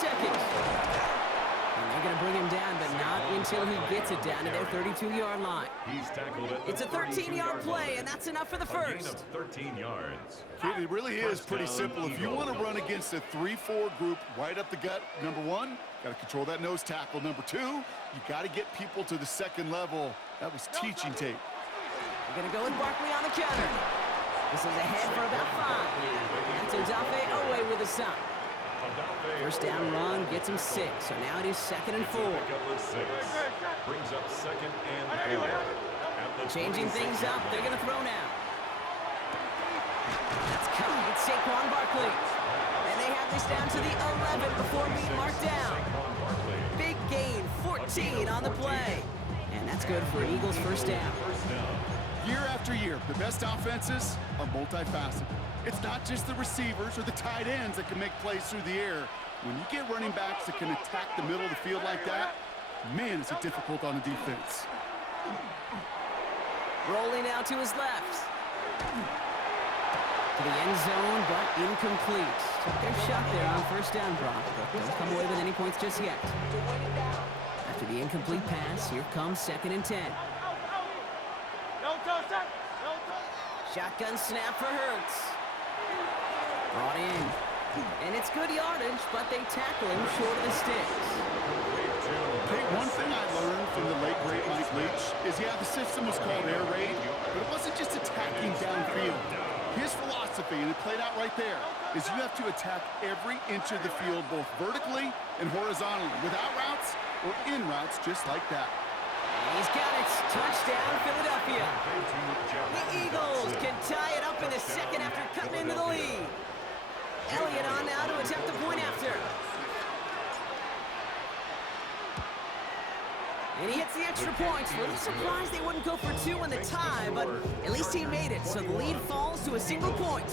seconds. And they're going to bring him down, but not until he gets it down to their 32-yard line. It's a 13-yard play, and that's enough for the first. 13 yards. Kid, it really is pretty simple. If you want to run against a 3-4 group right up the gut, number one, got to control that nose tackle. Number two, you got to get people to the second level. That was teaching tape. We're going to go with Barkley on the counter. This is ahead for about 5. That's Odafe away with a stop. First down run gets him 6, so now it is 2nd and 4. Brings up 2nd and 4. Changing things up, they're going to throw now. That's caught. It's Saquon Barkley. And they have this down to the 11 before being marked down. Big gain, 14 on the play. And that's good for an Eagles first down. Year after year, the best offenses are multifaceted. It's not just the receivers or the tight ends that can make plays through the air. When you get running backs that can attack the middle of the field like that, man, is it difficult on the defense. Rolling out to his left. To the end zone, but incomplete. Took their shot there on first down, Brock, but don't come away with any points just yet. After the incomplete pass, here comes 2nd and 10. Shotgun snap for Hurts. Brought in. And it's good yardage, but they tackle him short of the sticks. Hey, one thing I learned from the late great Mike Leach is, yeah, the system was called air raid, but it wasn't just attacking downfield. His philosophy, and it played out right there, is you have to attack every inch of the field, both vertically and horizontally, without routes or in routes just like that. He's got it. Touchdown, Philadelphia. The Eagles can tie it up in the second after cutting into the lead. Elliott on now to attempt the point after. And he hits the extra points. A little surprised they wouldn't go for 2 in the tie, but at least he made it, so the lead falls to a single point.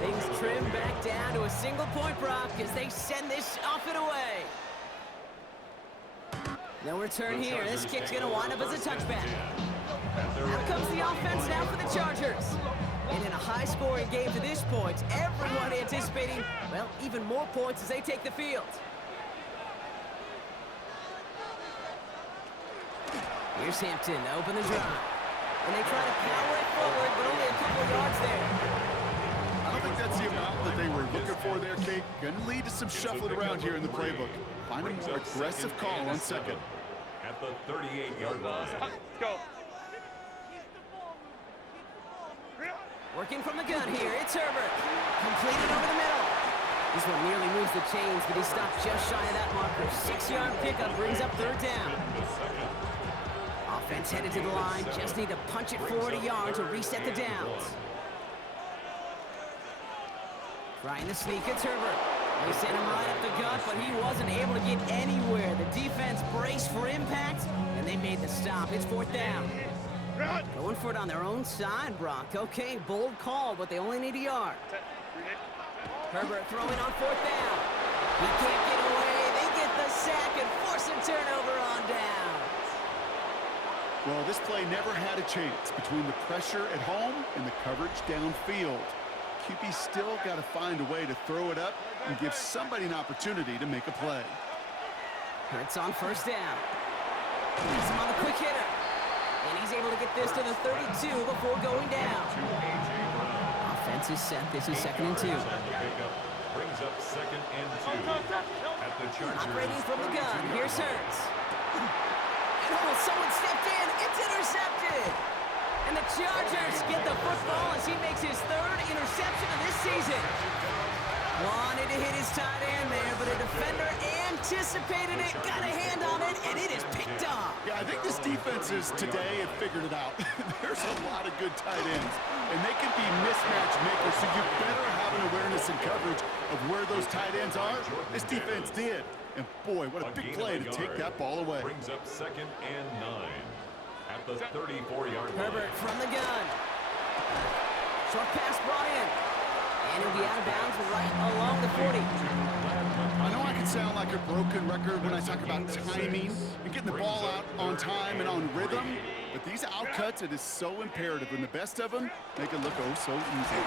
Things trim back down to a single point, Brock, as they send this off and away. No return here. This kick's going to wind up as a touchback. Out comes the offense now for the Chargers. And in a high-scoring game to this point, everyone anticipating, well, even more points as they take the field. Here's Hampton to open the drive. And they try to power it forward, but only a couple yards there. I don't think that's the amount that they were looking for there, Kate. Going to lead to some shuffling around here in the playbook. Find a more aggressive call on 2nd. At the 38-yard line. Let's go. Working from the gun here, it's Herbert. Completed over the middle. This one nearly moves the chains, but he stopped just shy of that marker. 6-yard pickup brings up 3rd down. Offense headed to the line. Just need to punch it 40 yards to reset the downs. Trying to sneak, it's Herbert. They sent him right up the gut, but he wasn't able to get anywhere. The defense braced for impact, and they made the stop. It's 4th down. Going for it on their own side, Brock. Okay, bold call, but they only need a yard. Herbert throwing on 4th down. He can't get away. They get the sack and force a turnover on down. Well, this play never had a chance between the pressure at home and the coverage downfield. QB still got to find a way to throw it up and give somebody an opportunity to make a play. Hurts on 1st down. He's him on the quick hitter. And he's able to get this to the 32 before going down. Offense is set. This is 2nd and 2. Brings up 2nd and 2. At the Chargers. Operating from the gun. Here's Hurts. And someone stepped in. It's intercepted. And the Chargers get the football as he makes his 3rd interception of this season. Wanted to hit his tight end there, but a defender anticipated it, got a hand on it, and it is picked off. Yeah, I think this defense is today have figured it out. There's a lot of good tight ends, and they can be mismatch makers, so you better have an awareness and coverage of where those tight ends are. This defense did. And boy, what a big play to take that ball away. Brings up 2nd and 9. At the 34-yard line. Herbert from the gun. Short pass brought in. And he'll be out of bounds right along the 40. I know I can sound like a broken record when I talk about timing and getting the ball out on time and on rhythm, but these outcuts, it is so imperative, and the best of them make it look oh so easy.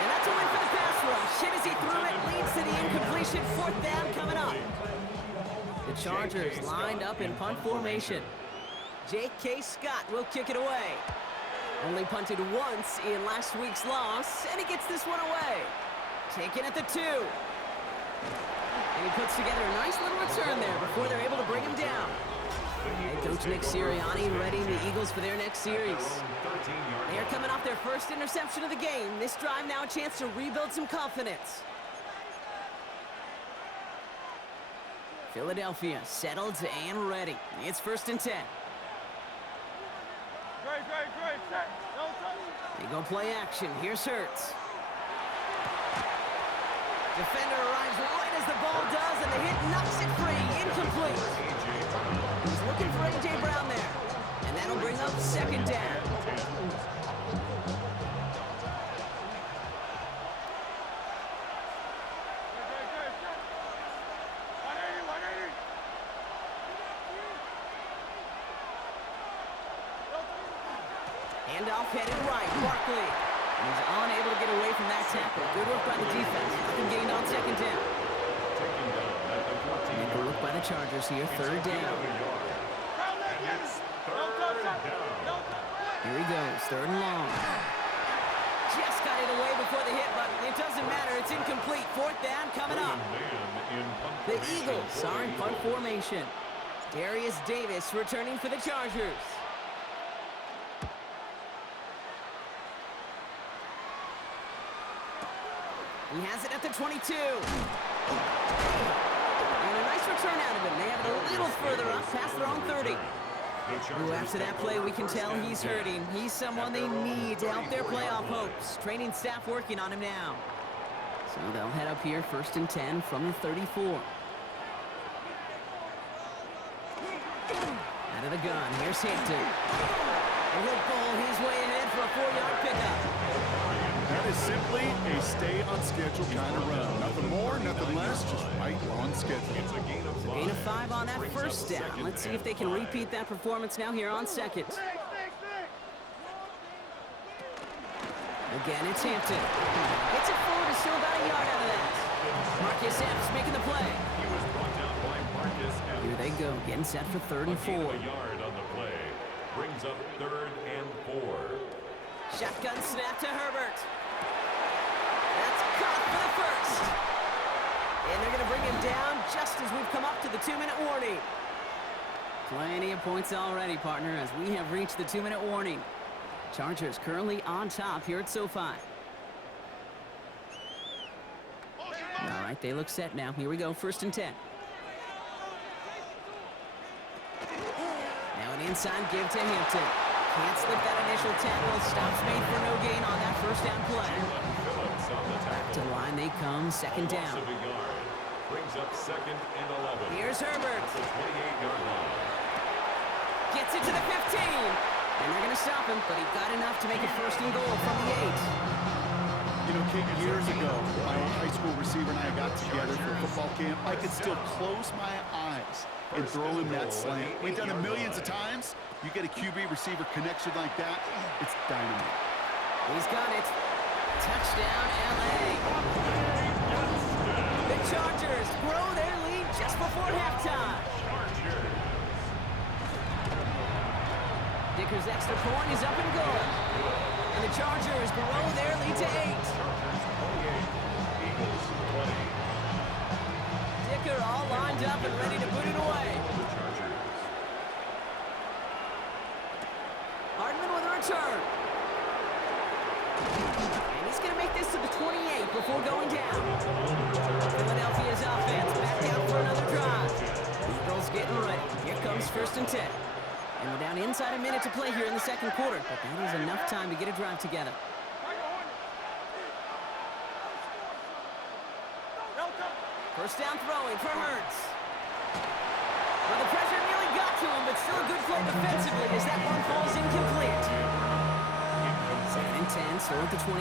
And that's a win for the pass rush. Hit as he threw it, leads to the incompletion. 4th down coming up. The Chargers lined up in punt formation. J.K. Scott will kick it away. Only punted once in last week's loss, and he gets this one away. Taken at the 2. And he puts together a nice little return there before they're able to bring him down. Head coach Nick Sirianni readying the Eagles for their next series. They are coming off their first interception of the game. This drive now a chance to rebuild some confidence. Philadelphia settled and ready. It's 1st and 10. They go play action. Here's Hurts. Defender arrives right as the ball does, and the hit knocks it free. Incomplete. He's looking for A.J. Brown there. And that'll bring up 2nd down. Handoff headed right. Barkley. And he's unable to get away from that tackle. Good work by the defense. Nothing gained on 2nd down. And good look by the Chargers here. 3rd down. Here he goes. 3rd and long. Just got it away before the hit, but it doesn't matter. It's incomplete. 4th down coming up. The Eagles are in punt formation. Darius Davis returning for the Chargers. He has it at the 22. And a nice return out of him. They have it a little further up past their own 30. Ooh, after that play, we can tell he's hurting. He's someone they need to help their playoff hopes. Training staff working on him now. So they'll head up here 1st and 10 from the 34. Out of the gun, here's Hampton. And he'll bowl his way ahead for a 4-yard pickup. That is simply a stay-on-schedule kind of run. Nothing more, nothing less, just right on schedule. It's a gain of 5. Gain of 5 on that 1st down. Let's see if they can repeat that performance now here on 2nd. Again, it's Hampton. Gets it forward, is still about a yard out of that. Marcus Epps making the play. He was brought down by Marcus Epps. Here they go, getting set for 3rd and 4. A yard on the play. Brings up 3rd and 4. Shotgun snap to Herbert. That's caught for the 1st. And they're going to bring him down just as we've come up to the 2-minute warning. Plenty of points already, partner, as we have reached the 2-minute warning. Chargers currently on top here at SoFi. All right, they look set now. Here we go, 1st and 10. Now an inside give to Hampton. Can't slip that initial tackle. Stops made for no gain on that 1st down play. Back to the line they come, 2nd down. Brings up 2nd and 11. Here's Herbert. The 28-yard line. Gets it to the 15. And they're going to stop him, but he got enough to make it 1st and goal from the 8. You know, Kate, years ago, my high school receiver and I got together for a football camp. I could still close my eyes and throw him that slant. We've done it millions of times. You get a QB-receiver connection like that, it's dynamite. He's got it. Touchdown, L.A. The Chargers grow their lead just before halftime. Dicker's extra point is up and good. And the Chargers grow their lead to 8. Dicker all lined up and ready to put it away. Hardman with a return. And he's going to make this to the 28 before going down. Philadelphia's offense back out for another drive. Eagles getting ready. Here comes 1st and 10. And we're down inside a minute to play here in the 2nd quarter, but that is enough time to get a drive together. First down throwing for Hurts. Well, the pressure nearly got to him, but still a good play defensively as that one falls incomplete. 2nd and 10, still at the 28.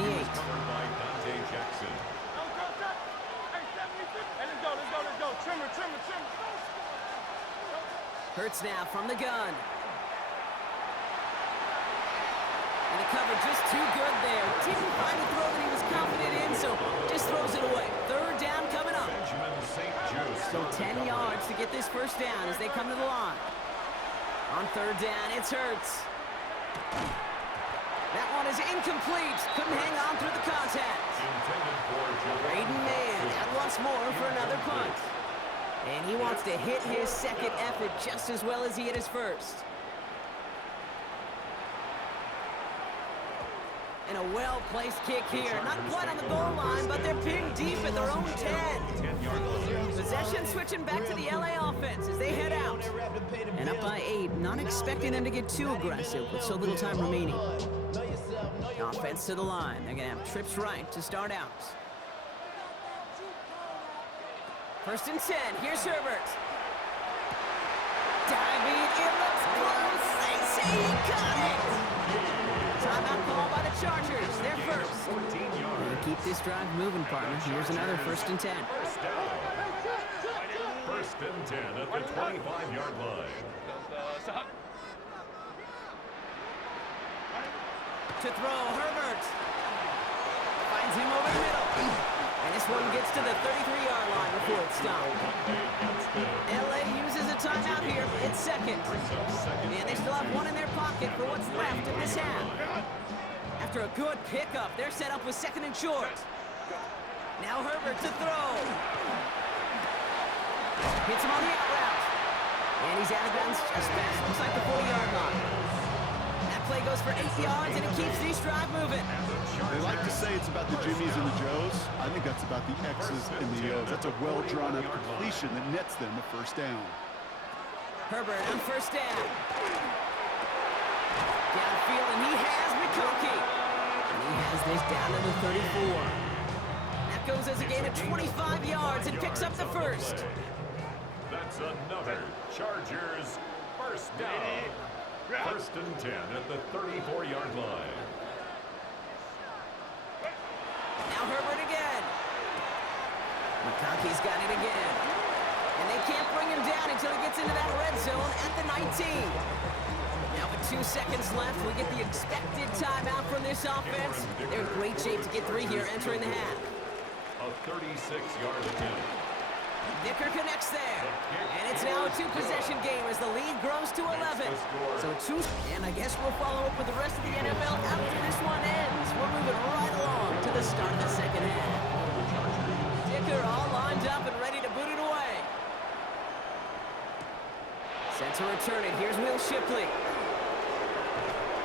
Hurts now from the gun. And the cover just too good there. Didn't find the throw that he was confident in. 10 yards to get this first down as they come to the line. On third down, it's Hurts. That one is incomplete. Couldn't hang on through the contact. Braden Mann out once more for another punt. And he wants to hit his second effort just as well as he hit his first. And a well-placed kick here. Not quite on the goal line, but they're pinned deep at their own 10. Possession switching back to the LA offense as they head out. And up by 8, not expecting them to get too aggressive with so little time remaining. Offense to the line. They're going to have trips right to start out. First and 10. Here's Herbert. Diving. It looks close. They say he caught it. Timeout call by the Chargers. They're first. And keep this drive moving, partner. Here's another first and 10. First and 10 at the 25-yard line. To throw, Herbert. Finds him over the middle. And this one gets to the 33-yard line before it's stopped. LA uses a timeout here. It's second. And they still have one in their pocket for what's left of this half. After a good pickup, they're set up with second and short. Now Herbert to throw. Hits him on the out route. And he's out of bounds just past, looks like the 40-yard line. That play goes for 8 yards, and it keeps this drive moving. They like to say it's about the Jimmies and the Joes. I think that's about the X's and the O's. That's a well-drawn-up completion that nets them the first down. Herbert on first down. Downfield, and he has McConkey. And he has this down to the 34. That goes as a gain of 25 yards and picks up the first. That's another Chargers first down. First and 10 at the 34-yard line. Now Herbert again. McConkey's got it again. And they can't bring him down until he gets into that red zone at the 19. Now with 2 seconds left, we get the expected timeout from this offense. They're in great shape to get 3 here entering the half. A 36-yard attempt. Dicker connects there. And it's now a 2-possession game as the lead grows to 11. So 2, and I guess we'll follow up with the rest of the NFL after this one ends. We're moving right along to the start of the second half. Dicker all lined up and ready to boot it away. Set to return it. Here's Will Shipley.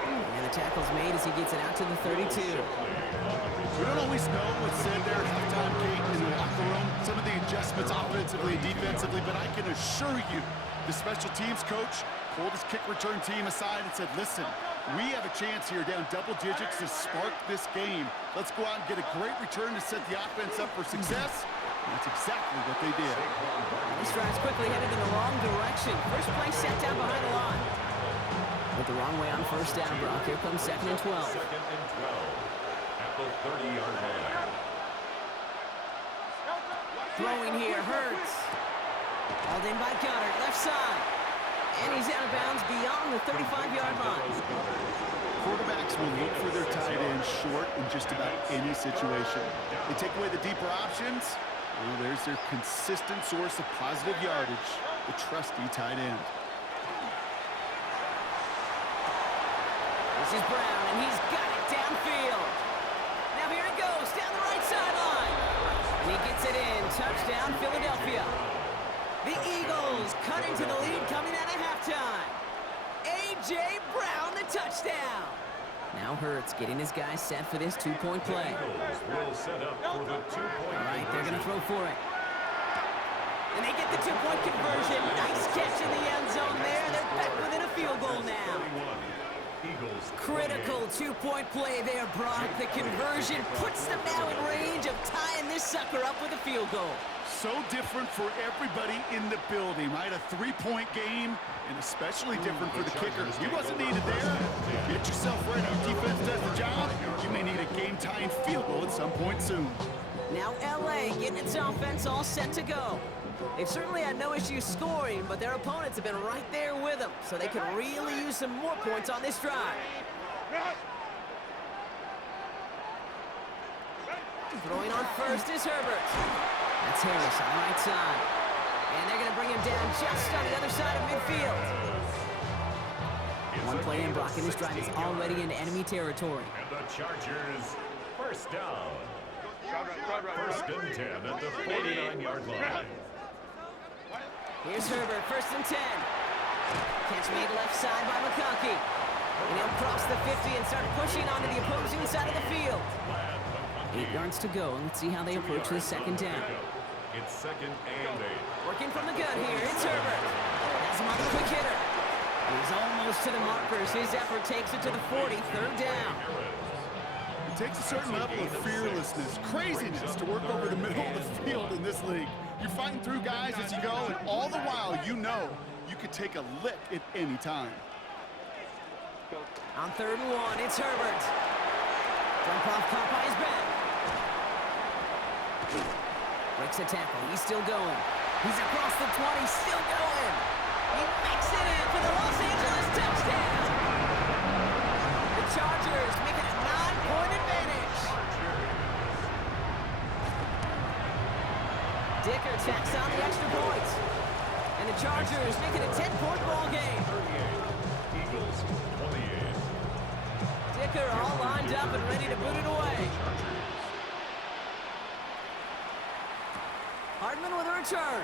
And the tackle's made as he gets it out to the 32. We don't always know what's said there at halftime, Kate, in the locker room. Some of the adjustments offensively and defensively, but I can assure you the special teams coach pulled his kick return team aside and said, listen, we have a chance here down double digits to spark this game. Let's go out and get a great return to set the offense up for success. And that's exactly what they did. This drive's quickly headed in the wrong direction. First play set down behind the line. Went the wrong way on first down, Brock. Here comes second and 12. Second and 12 at the 30-yard line. Throwing here, Hurts. Hauled in by Goddard, left side. And he's out of bounds beyond the 35-yard line. Quarterbacks will look for their tight end short in just about any situation. They take away the deeper options. Well, there's their consistent source of positive yardage, the trusty tight end. This is Brown, and he's got it downfield. Now here he goes, down the right sideline. And he gets it in. Touchdown, Philadelphia. The Eagles cut into the lead coming out of halftime. A.J. Brown, the touchdown. Now Hurts getting his guys set for this 2-point play. Will set up for the 2-point. All right, they're going to throw for it. And they get the 2-point conversion. Nice catch in the end zone there. They're back within a field goal now. Critical 2-point play there, Brock. The conversion puts them now in range of tying this sucker up with a field goal. So different for everybody in the building, right? A 3-point game, and especially different for the kicker. He wasn't needed there. Get yourself ready. Your defense does the job. You may need a game-tying field goal at some point soon. Now L.A. getting its offense all set to go. They've certainly had no issues scoring, but their opponents have been right there with them, so they can really use some more points on this drive. Throwing on first is Herbert. That's Harris on the right side. And they're going to bring him down just on the other side of midfield. One play in, Brock, and this drive is already in enemy territory. And the Chargers, first down. First and 10 at the 49-yard line. Here's Herbert, first and 10. Catch made left side by McConkey. And he'll cross the 50 and start pushing onto the opposing side of the field. 8 yards to go, and let's see how they approach this second down. It's second and 8. Working from the gun here, it's Herbert. Has him on the quick hitter. He's almost to the markers. His effort takes it to the 40, third down. It takes a certain level of fearlessness, craziness to work over the middle of the field in this league. You're fighting through guys as you go, and all the while you know you could take a lick at any time. On third and 1, it's Herbert. Jump off caught by his back. Breaks a tackle. He's still going. He's across the 20, still going. He makes it in for the Los Angeles touchdown. The Chargers make it a 9-point advantage. Dicker tacks on the extra point. And the Chargers make it a 10-point ball game. Eagles 28. Dicker all lined up and ready to boot it away. Hardman with a return.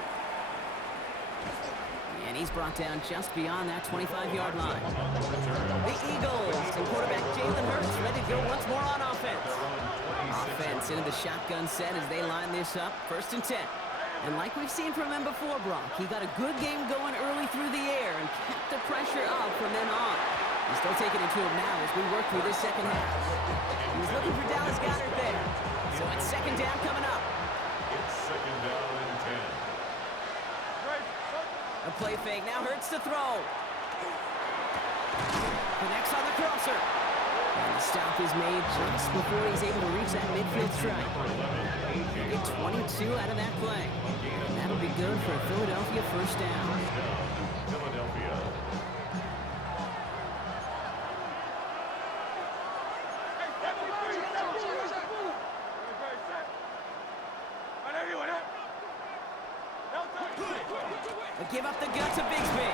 And he's brought down just beyond that 25-yard line. The Eagles and quarterback Jalen Hurts ready to go once more on offense. Offense into the shotgun set as they line this up, first and 10. And like we've seen from him before, Brock, he got a good game going early through the air and kept the pressure up from then on. He's still taking it to him now as we work through this second half. He was looking for Dallas Goedert there. So it's second down coming up. It's second down and 10. A play fake, now Hurts to throw. Connects on the crosser. And the stop is made just before he's able to reach that midfield strike. Get 22 out of that play. And that'll be good for a Philadelphia first down. Philadelphia. Give up the gut to Bigsby.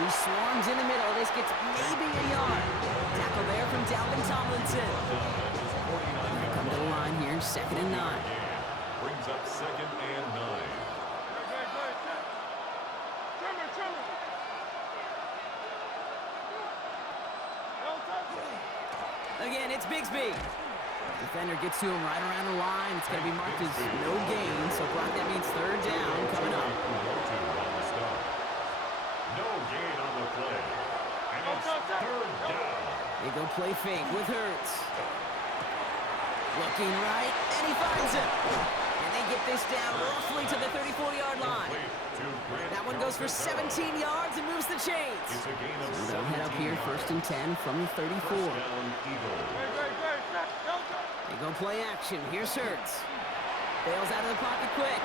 He swarms in the middle. This gets maybe a yard. Tackle there from Dalvin Tomlinson. Come to the line here, second and 9. Brings up second and 9. Again, it's Bigsby. Defender gets to him right around the line. It's going to be marked as no gain. So, Brock, that means third down coming up. No gain on the play. And it's third down. They go play fake with Hurts. Looking right, and he finds him. And they get this down roughly to the 34-yard line. That one goes for 17 yards and moves the chains. They'll head up here, first and 10 from the 34. They go play action. Here's Hurts. Bails out of the pocket quick.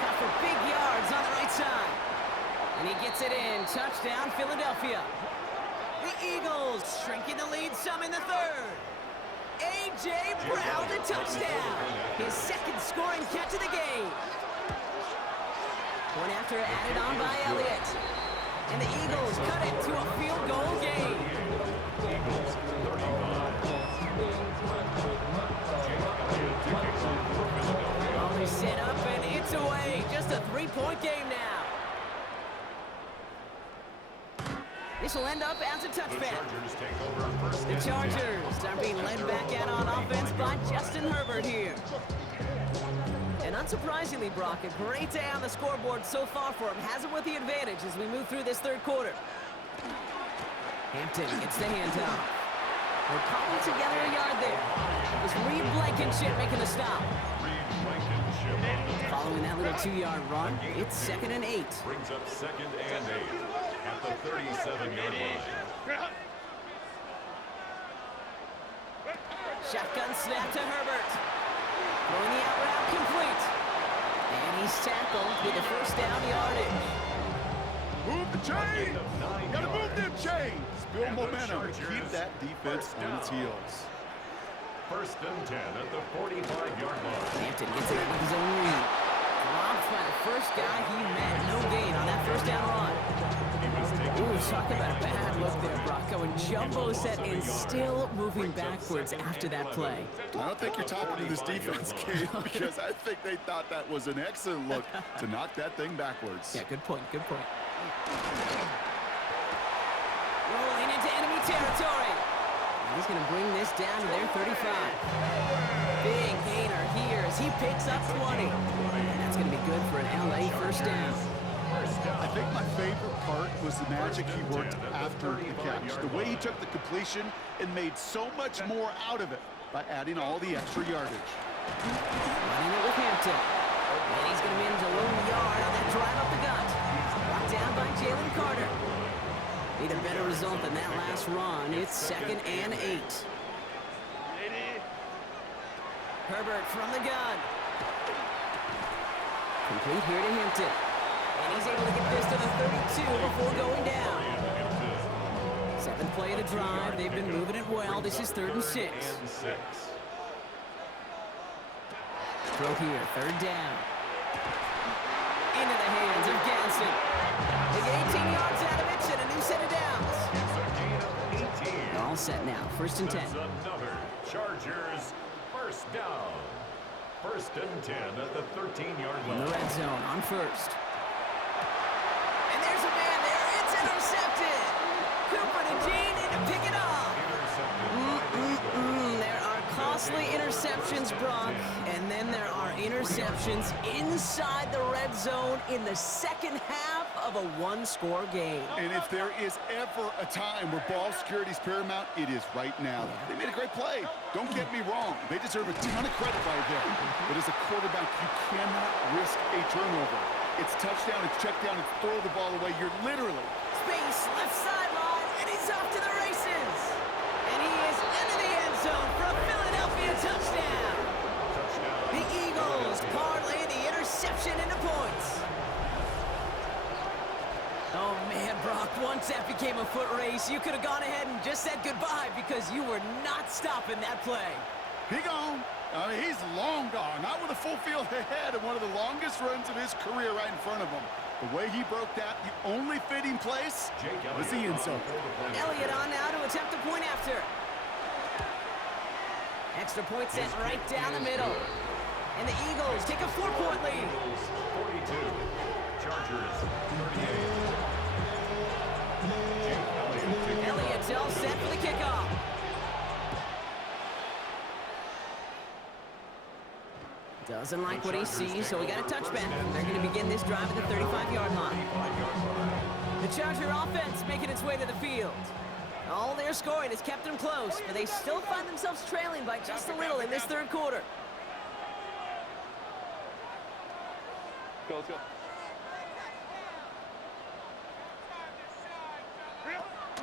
Cut for big yards on the right side. And he gets it in. Touchdown, Philadelphia. The Eagles shrinking the lead some in the third. A.J. Brown, the touchdown. His second scoring catch of the game. Point after added on by Elliott. And the Eagles cut it to a field goal game. Eagles 35. Oh, they're set up and it's away. Just a 3-point game now. This will end up as a touchback. The Chargers are being led back out on offense by Justin Herbert here. And unsurprisingly, Brock, a great day on the scoreboard so far for him. Has him with the advantage as we move through this third quarter. Hampton gets the handoff. They're cobbled together a yard there. It was Reed Blankenship making the stop. Following that little 2-yard run, it's second and 8. Brings up second and 8 at the 37-yard line. Shotgun snap to Herbert. Throwing the out route complete. And he's tackled with the first down yardage. Move the chain! Gotta move them chains! Build momentum. Keep that defense on its heels. First and 10 at the 45-yard line. Hampton gets it with his own read. Dropped by the first guy he met. No gain on that first down run. Ooh, talk about a bad look there, Brock. Going jumbo set and still moving backwards after that play. I don't think you're talking to this defense, Kate, because I think they thought that was an excellent look to knock that thing backwards. Yeah, good point, good point. Rolling into enemy territory. He's going to bring this down to their 35. Big gainer here as he picks up 20. And that's going to be good for an LA first down. I think my favorite part was the magic he worked after the catch. The way he took the completion and made so much more out of it by adding all the extra yardage. Running it with Hampton. And he's going to manage a lone yard on that drive up the gut. Brought down by Jalen Carter. Need a better result than that last run. It's 2nd and 8. Herbert from the gun. Complete here to Hampton. And he's able to get this to the 32 before going down. 7th play of the drive. They've been moving it well. This is 3rd and 6. Throw here, 3rd down. Into the hands of Gadsden. They get 18 yards out of it and a new set of downs. All set now, 1st and 10. Another Chargers first down. 1st and 10 at the 13-yard line. In the red zone on 1st. And there's a man there. It's intercepted. Cooper to Jean in to pick it off. There are costly interceptions, Brock. And then there are interceptions inside the red zone in the second half of a one-score game. And if there is ever a time where ball security is paramount, it is right now. They made a great play. Don't get me wrong. They deserve a ton of credit right there. But as a quarterback, you cannot risk a turnover. It's touchdown, it's check down, it's throw the ball away. You're literally... Space, left sideline, and he's off to the races. And he is into the end zone for a Philadelphia touchdown. The Eagles parlay the interception into points. Oh, man, Brock, once that became a foot race, you could have gone ahead and just said goodbye because you were not stopping that play. He gone. I mean, he's long gone. Not with a full field ahead and one of the longest runs of his career right in front of him. The way he broke that, the only fitting place was the end zone. Elliott on now to attempt a point after. Extra point sent right down the middle. And the Eagles take a 4-point lead. 42. Chargers 38. Elliott's all set for the kickoff. Doesn't like what he sees, so we got a touchback. They're going to begin this drive at the 35-yard line. The Charger offense making its way to the field. All their scoring has kept them close, but they still find themselves trailing by just a little in this 3rd quarter. Let's go.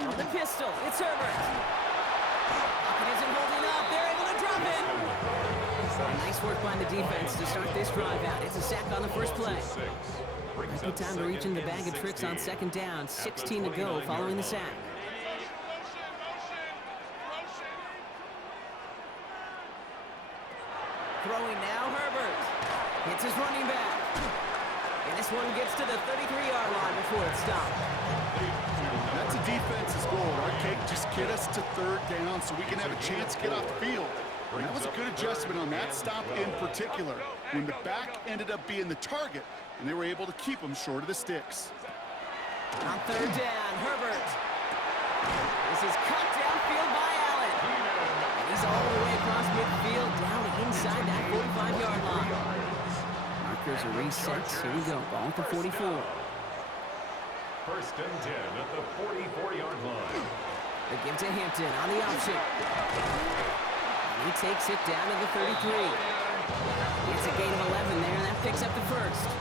On the pistol, it's Herbert. Pocket isn't holding up. They're able to drop it. Nice work by the defense to start this drive out. It's a sack on the first play. A good time to reach in the bag of tricks on 2nd down. 16 to go following the sack. Throwing now, Herbert. Hits his running back. And this one gets to the 33-yard line before it's stopped. That's a defense's goal, right, Kate? Just get us to 3rd down so we can have a chance to get off the field. And that was a good adjustment on that stop in particular, when the back ended up being the target, and they were able to keep him short of the sticks. On 3rd down, Herbert. This is cut downfield by Allen. And he's all the way across midfield, down inside that 45-yard line. Markers are reset. Here we go. Ball at the 44. 1st and 10 at the 44-yard line. They give to Hampton on the option. And he takes it down to the 33. It's a gain of 11 there, and that picks up the 1st. 4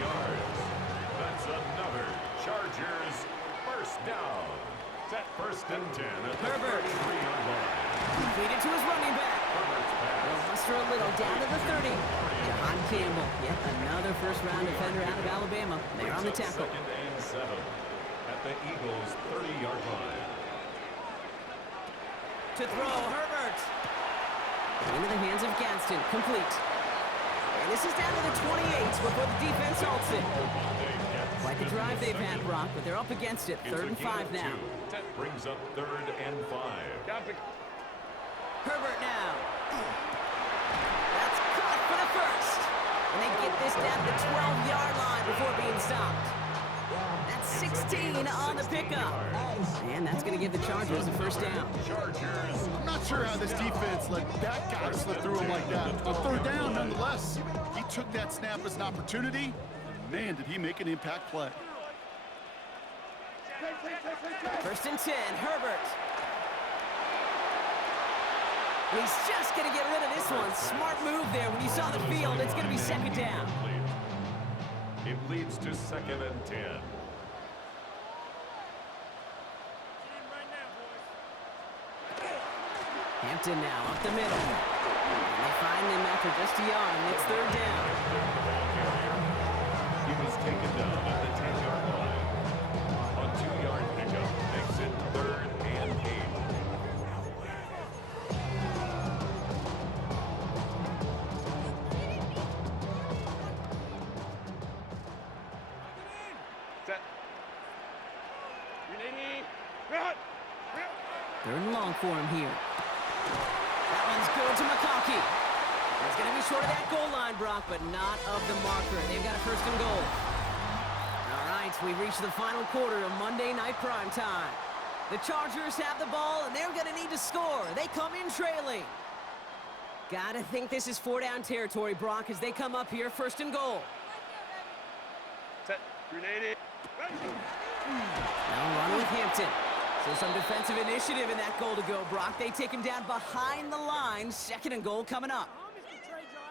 yards. That's another Chargers first down. Set 1st and 10 at the Herbert. 33-yard line. Completed to his running back. They'll muster a little down to the 30. John Campbell, yet another first-round defender out of Alabama. They're on the tackle. 2nd and 7 at the Eagles' 30-yard line. To throw, Herbert. Into the hands of Gadsden, complete. And this is down to the 28s before the defense halts it. Quite the drive they've had, Brock, but they're up against it. 3rd and 5 now. That brings up 3rd and 5. Herbert now. That's caught for the first. And they get this down to the 12-yard line before being stopped. That's 16 on the pickup. And that's going to give the Chargers a first down. I'm not sure how this defense let that guy slip through him like that. A 3rd down nonetheless. He took that snap as an opportunity. Man, did he make an impact play. 1st and 10, Herbert. He's just going to get rid of this one. Smart move there. When you saw the field, it's going to be 2nd down. It leads to 2nd and 10. Hampton now up the middle. And they find him after just a yard, and it's 3rd down. He was taken down at the 10-yard line. A 2-yard pickup makes it 3rd and 8. Third and long for him here. That one's good to McConkey. It's going to be short of that goal line, Brock, but not of the marker. They've got a 1st and goal. All right, we've reached the final quarter of Monday Night Prime Time. The Chargers have the ball, and they're going to need to score. They come in trailing. Got to think this is 4-down territory, Brock, as they come up here, 1st and goal. Set. Grenade. Now run with Hampton. So some defensive initiative in that goal to go, Brock. They take him down behind the line. 2nd and goal coming up.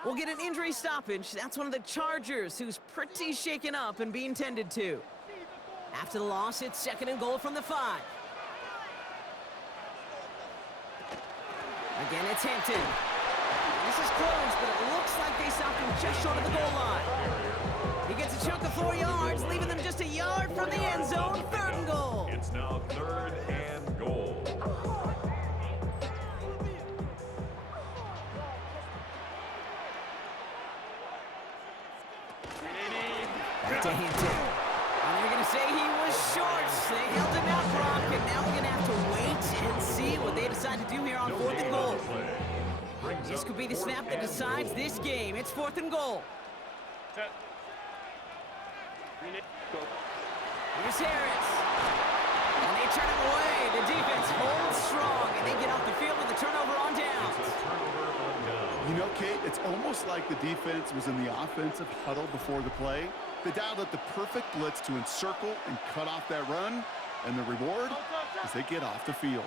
We'll get an injury stoppage. That's one of the Chargers who's pretty shaken up and being tended to. After the loss, it's 2nd and goal from the 5. Again, it's Hampton. This is close, but it looks like they stopped him just short of the goal line. He gets a chunk of 4 yards, leaving them just a yard from the end zone. 3rd and goal. It's now 3rd and goal. Back to Hampton. And they're going to say he was short. They held him out, Brock, and now we're going to have to wait and see what they decide to do here on 4th and goal. This could be the snap that decides this game. It's 4th and goal. Here's Harris. And they turn him away. The defense holds strong, and they get off the field with a turnover on downs. You know, Kate, it's almost like the defense was in the offensive huddle before the play. They dialed up the perfect blitz to encircle and cut off that run, and the reward is they get off the field.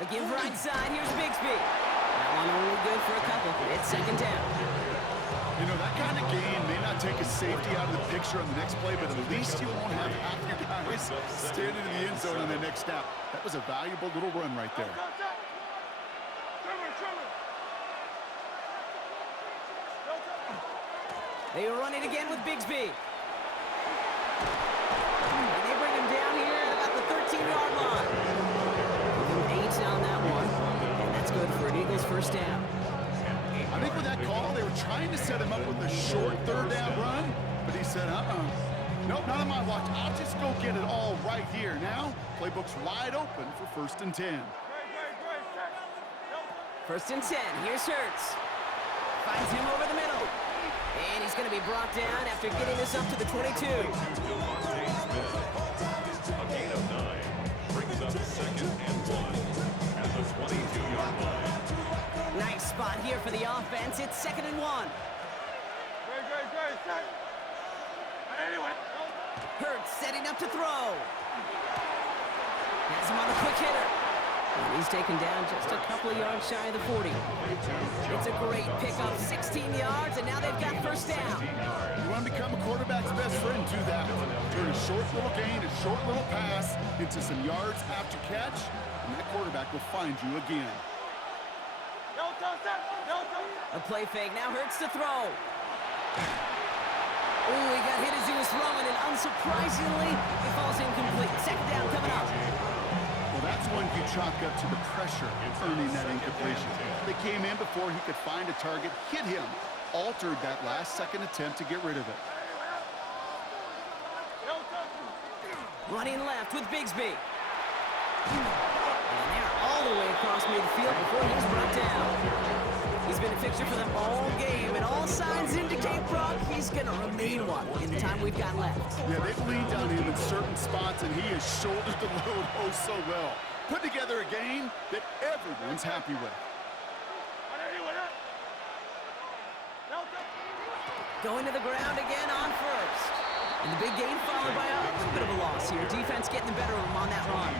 Again, right side, here's Bigsby. That one only good for a couple. It's 2nd down. You know, that kind of gain may not take a safety out of the picture on the next play, but at least you won't have half your guys standing in the end zone on the next snap. That was a valuable little run right there. They run it again with Bigsby. And they bring him down here at about the 13-yard line. 8 on that one. And that's good for an Eagles 1st down. I think with that call, they were trying to set him up with a short 3rd down run, but he said, nope, not on my watch. I'll just go get it all right here. Now, playbook's wide open for 1st and 10. 1st and 10. Here's Hurts. Finds him over the middle. And he's going to be brought down after getting this up to the 22. A gain of 9 brings up 2nd and 1 at the 22-yard line. Nice spot here for the offense. It's 2nd and 1. Hurts setting up to throw. Has him on a quick hitter. And he's taken down just a couple of yards shy of the 40. It's a great pickup, 16 yards, and now they've got 1st down. You want to become a quarterback's best friend, do that. Turn a short little gain, a short little pass into some yards after catch, and that quarterback will find you again. A play fake, now Hurts to throw. Ooh, he got hit as he was throwing, and unsurprisingly, it falls incomplete. 2nd down coming up. Well, that's one you chalk up to the pressure earning that incompletion. They came in before he could find a target, hit him, altered that last-second attempt to get rid of it. Running left with Bigsby. And they're all the way across midfield before he's brought down. He's been a fixture for them all game, and all signs indicate, Brock, he's going to remain one in the time we've got left. Yeah, they've leaned on him in certain spots, and he has shouldered the load oh so well. Put together a game that everyone's happy with. Going to the ground again on first. And the big gain followed by a little bit of a loss here. Defense getting the better of him on that run.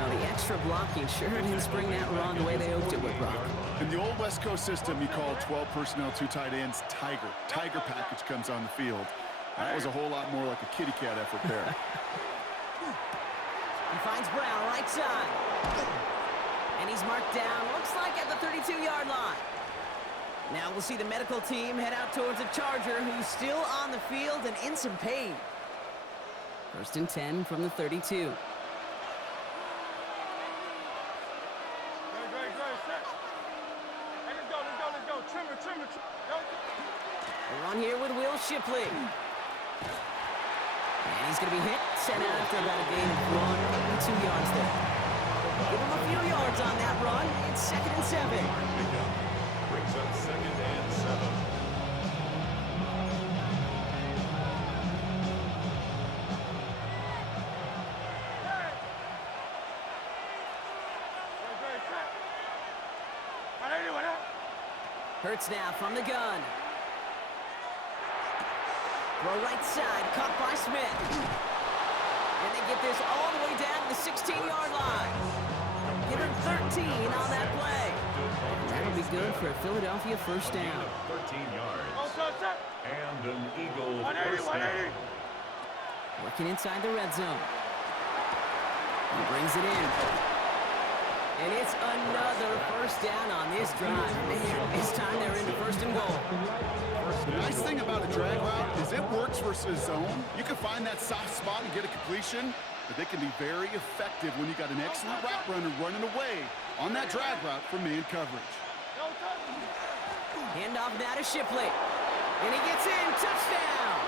Now, the extra blocking sure didn't spring that run the way they hoped it would, Brock. In the old West Coast system, you call 12 personnel, 2 tight ends, Tiger. Tiger package comes on the field. That was a whole lot more like a kitty cat effort there. He finds Brown right side. And he's marked down, looks like at the 32-yard line. Now we'll see the medical team head out towards a Charger who's still on the field and in some pain. 1st and 10 from the 32. A run here with Will Shipley. And he's going to be hit, sent out after about a gain of 82 yards there. Give him a few yards on that run. It's 2nd and 7. Brings up 2nd and 7. Hurts now from the gun. Throw right side, caught by Smith. And they get this all the way down to the 16-yard line. Give him 13 on that play. That'll be good for a Philadelphia first down. 13 yards. And an Eagle first down. Working inside the red zone. He brings it in. And it's another first down on this drive. Man, this time they're into 1st and goal. The nice thing about a drag route is it works versus zone. You can find that soft spot and get a completion, but they can be very effective when you got an excellent route runner running away on that drag route for man coverage. Hand off now to Shipley. And he gets in. Touchdown!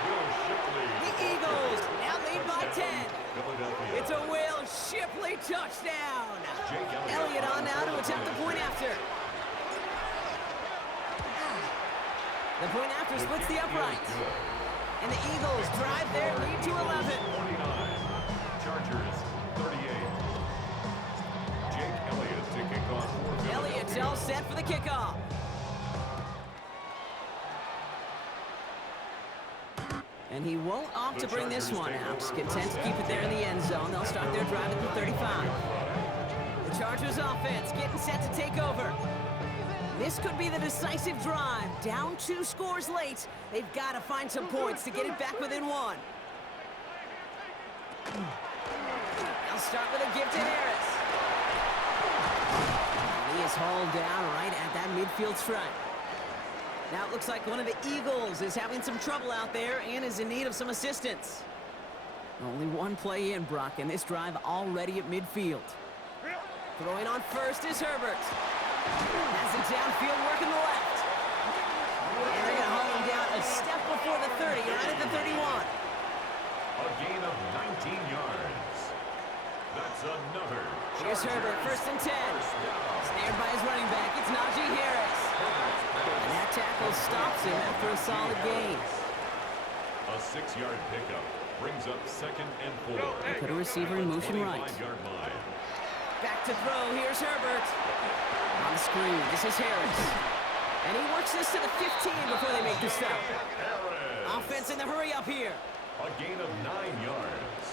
The Eagles now lead by 10. It's a Will Shipley touchdown. Elliott on now to attempt the point after. The point after splits the upright. And the Eagles drive their lead to 11. 49. Chargers 38. Jake Elliott to kick off for Philadelphia. Elliott's all set for the kickoff. And he won't opt to bring this one out. Content to keep it there in the end zone. They'll start their drive at the 35. The Chargers offense getting set to take over. This could be the decisive drive. Down 2 scores late. They've got to find some points to get it back within 1. They'll start with a give to Harris. And he is hauled down right at that midfield stripe. Now it looks like one of the Eagles is having some trouble out there and is in need of some assistance. Only one play in, Brock, and this drive already at midfield. Throwing on first is Herbert. Has it downfield, working the left. And they're going to haul him down a step before the 30, right at the 31. A gain of 19 yards. That's another. Here's Herbert, 1st and 10. Snared by his running back, it's Najee Harris. And that tackle stops him after a solid gain. A 6-yard pickup brings up 2nd and 4. They put a receiver in motion right. Back to throw, here's Herbert. On the screen, this is Harris. And he works this to the 15 before they make the stop. Offense in the hurry up here. A gain of 9 yards.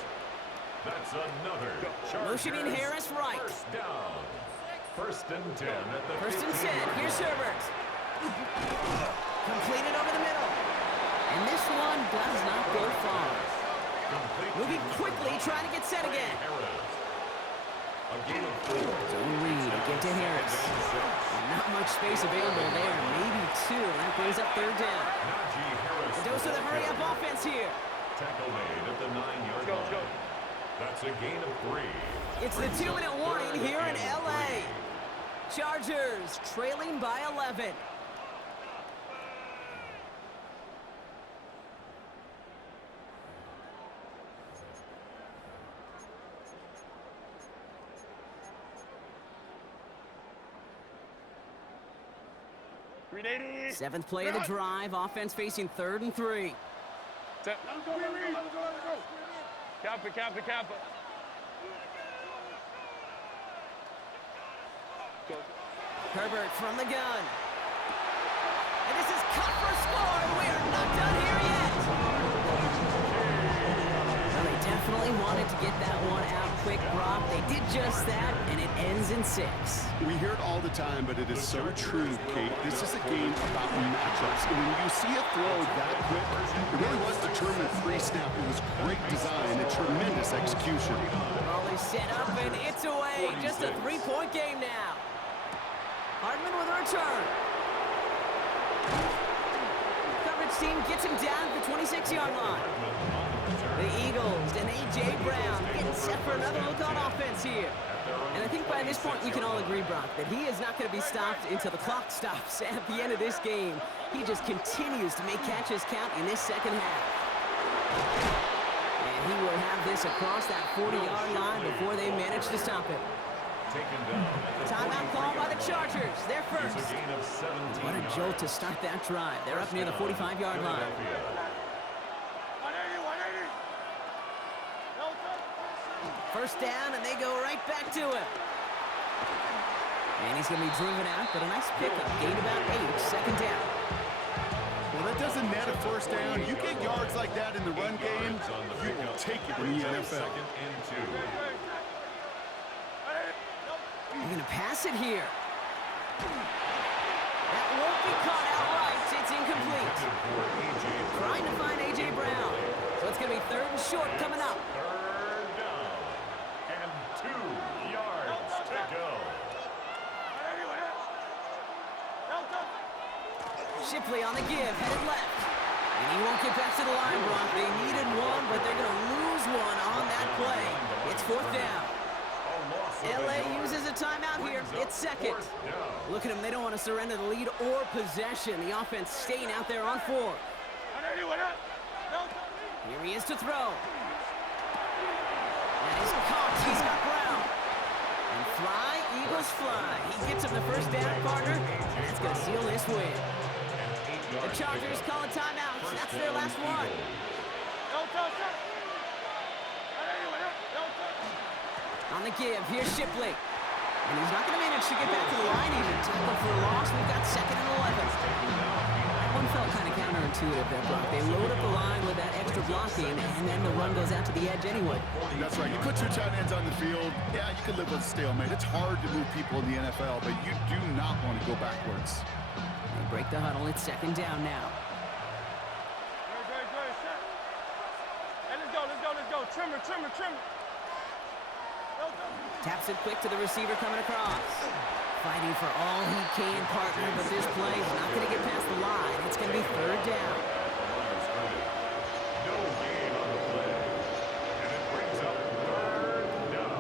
That's another. Motioning Harris right. First down. 1st and 10 at the 1st and 10, here's Herbert. Completed over the middle. And this one does not go far. Moving quickly, trying to get set again. A gain of 4. Zone read, a give to Harris. Not much space available there, maybe 2. That brings up 3rd down. A dose of the hurry-up offense here. Tackle made at the 9-yard line. That's a gain of 3. It's the 2-minute warning here in L.A. Chargers trailing by 11. Seventh play of the drive. Offense facing 3rd and 3. Kappa. Herbert from the gun. And this is cut for a score, and we are not done here yet. Well, they definitely wanted to get that one out quick, Brock. They did just that, and it ends in 6. We hear it all the time, but it is so true, Kate. This is a game about matchups. And when you see a throw that quick, it really was determined pre-snap. It was great design and tremendous execution. Ball is set up, and it's away. Just a 3-point game now. Hardman with a return. Coverage team gets him down to the 26-yard line. The Eagles and A.J. Brown getting set for another look on offense here. And I think by this point we can all agree, Brock, that he is not going to be stopped until the clock stops at the end of this game. He just continues to make catches count in this second half. And he will have this across that 40-yard line before they manage to stop him. Timeout call by the Chargers. They're first. What a jolt to start that drive. They're up near the 45-yard line. First down, and they go right back to him. And he's going to be driven out, but a nice pickup. Gained about 8, second down. Well, that doesn't net a first down. You get yards like that in the run game, you will take it in the NFL. They're going to pass it here. That won't be caught outright. It's incomplete. Trying to find A.J. Brown. So it's going to be 3rd and short coming up. 3rd down and 2 yards to go. Shipley on the give, headed left. And he won't get back to the line, Brock. They needed one, but they're going to lose one on that play. It's 4th down. L.A. uses a timeout here. It's second. Look at them. They don't want to surrender the lead or possession. The offense staying out there on 4. Here he is to throw. And he's caught. He's got Brown. And fly, Eagles fly. He gets him the first down, partner. And that's going to seal this win. The Chargers call a timeout. That's their last one. On the give, here's Shipley. And he's not going to manage to get back to the line even. Tackle for a loss. We've got 2nd and 11. That one felt kind of counterintuitive there, Brock. They load up the line with that extra blocking, and then the run goes out to the edge anyway. That's right. You put 2 tight ends on the field, yeah, you can live with a stalemate. It's hard to move people in the NFL, but you do not want to go backwards. They break the huddle. It's 2nd down now. Hey, let's go. Trimmer. Taps it quick to the receiver coming across. Fighting for all he can, partner, but this play is not going to get past the line. It's going to be 3rd down. No gain on the play. And it brings up 3rd down.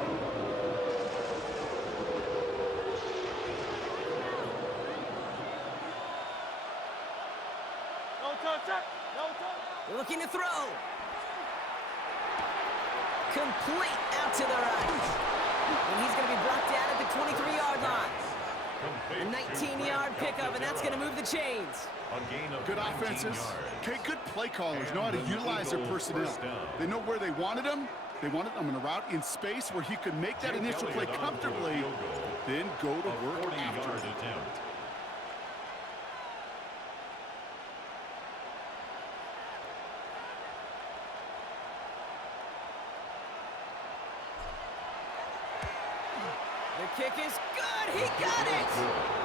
No touch. Looking to throw. Complete out to the right. And he's going to be brought down at the 23-yard line. A 19-yard pickup, and that's going to move the chains. Good offenses. Okay, good play callers know how to utilize their personnel. They know where they wanted him. They wanted him in a route in space where he could make that initial play comfortably, then go to work after it. The kick is good. He got it.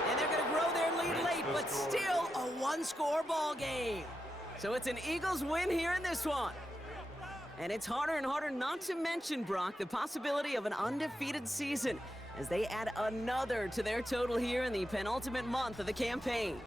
And they're going to grow their lead late, but still a one-score ball game. So it's an Eagles win here in this one. And it's harder and harder not to mention, Brock, the possibility of an undefeated season as they add another to their total here in the penultimate month of the campaign.